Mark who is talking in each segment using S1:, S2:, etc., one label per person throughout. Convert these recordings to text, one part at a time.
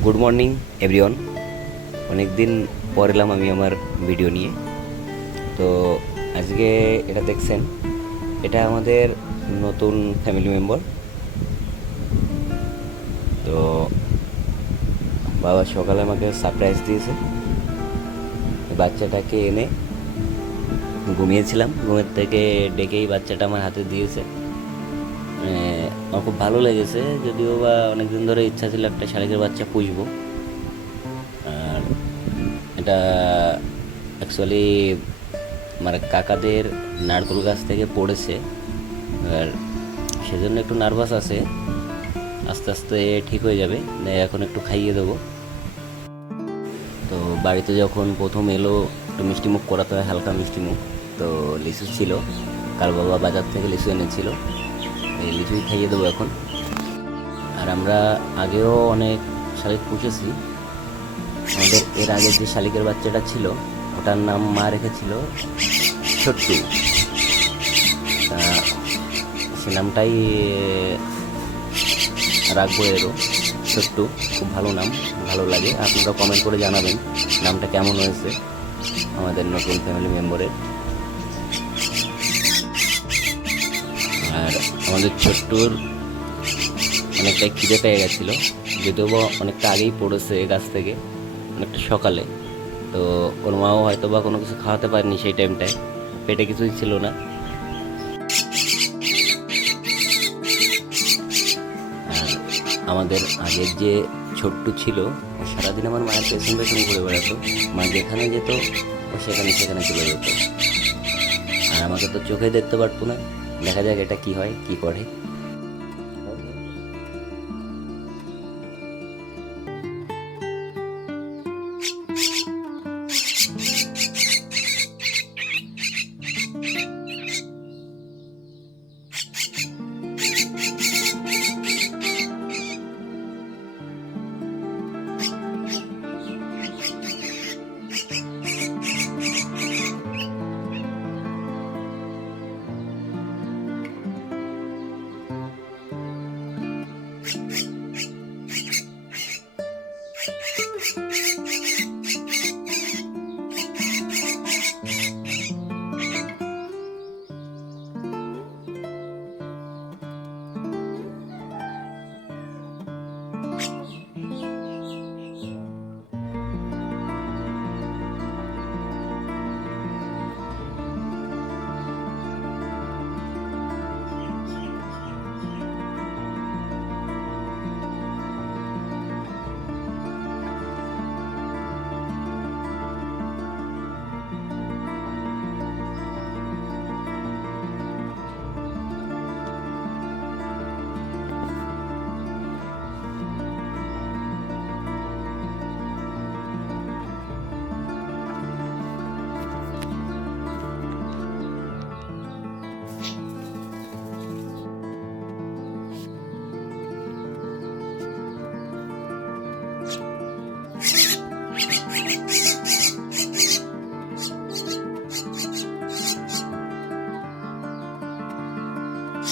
S1: Good morning everyone অনেক দিন পর এলাম আমি আমার ভিডিও নিয়ে। তো আজকে এটা দেখছেন, এটা আমাদের নতুন ফ্যামিলি মেম্বার তো বাবা সকালে আমাকে সারপ্রাইজ দিয়েছে। বাচ্চাটাকে এনে ঘুমিয়েছিলাম। ঘুমের থেকে ডেকেই বাচ্চাটা আমার হাতে দিয়েছে। মানে আমার খুব ভালো লেগেছে, যদিও বা অনেকদিন ধরে ইচ্ছা ছিল একটা শালিকের বাচ্চা পুষবো। আর এটা অ্যাকচুয়ালি আমার কাকাদের নারকোল গাছ থেকে পড়েছে। আর সেজন্য একটু নার্ভাস আছে। আস্তে আস্তে ঠিক হয়ে যাবে এখন একটু খাইয়ে দেবো। তো বাড়িতে যখন প্রথম এলো, একটু মিষ্টি মুখ করাতে হয়, হালকা মিষ্টি মুখ। তো লিচু ছিল, কাল বাবা বাজার থেকে লিচু এনেছিল। লিচুই খাইয়ে দেবো এখন। আর আমরা আগেও অনেক শালিক পুষেছি। আমাদের এর আগে যে শালিকের বাচ্চাটা ছিল, ওটার নাম মা রেখেছিল ছোট্টু তা সে নামটাই রাখব এরও। ছোট্টু খুব ভালো নাম, ভালো লাগে। আপনারা কমেন্ট করে জানাবেন নামটা কেমন হয়েছে আমাদের নতুন ফ্যামিলি মেম্বারের আর আমাদের ছোট্টুর অনেকটাই খিদে পেয়ে গেছিল। যদিও বা অনেকটা আগেই পড়েছে গাছ থেকে, অনেকটা সকালে। তো ওর মাও হয়তো বা কোনো কিছু খাওয়াতে পারেনি সেই টাইমটায়। পেটে কিছুই ছিল না। আর আমাদের আগের যে ছোট্টু ছিল সারাদিন আমার মায়ের পেছন পেছন ঘুরে বেড়াতো। মা যেখানে যেত, ও সেখানে সেখানে চলে যেত। আর আমাকে তো চোখে দেখতে পারতো না। দেখা যাক এটা কি হয় কি করে।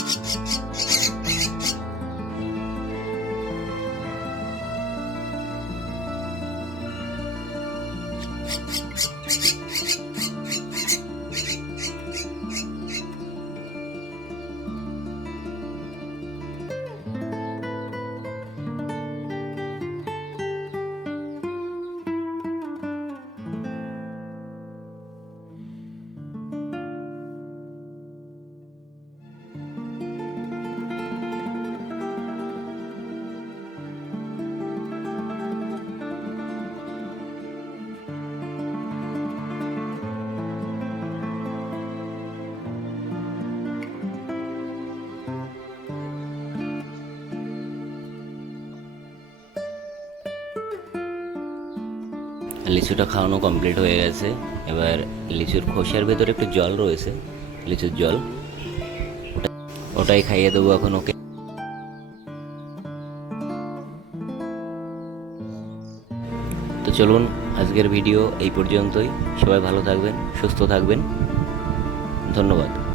S1: you. লিচুটা খাওয়ানো কমপ্লিট হয়ে গেছে। এবার লিচুর খোসার ভেতরে একটু জল রয়েছে, লিচুর জল। ওটা- ওটাই খাইয়ে দেবো এখন ওকে। তো চলুন, আজকের ভিডিও এই পর্যন্তই। সবাই ভালো থাকবেন, সুস্থ থাকবেন। ধন্যবাদ।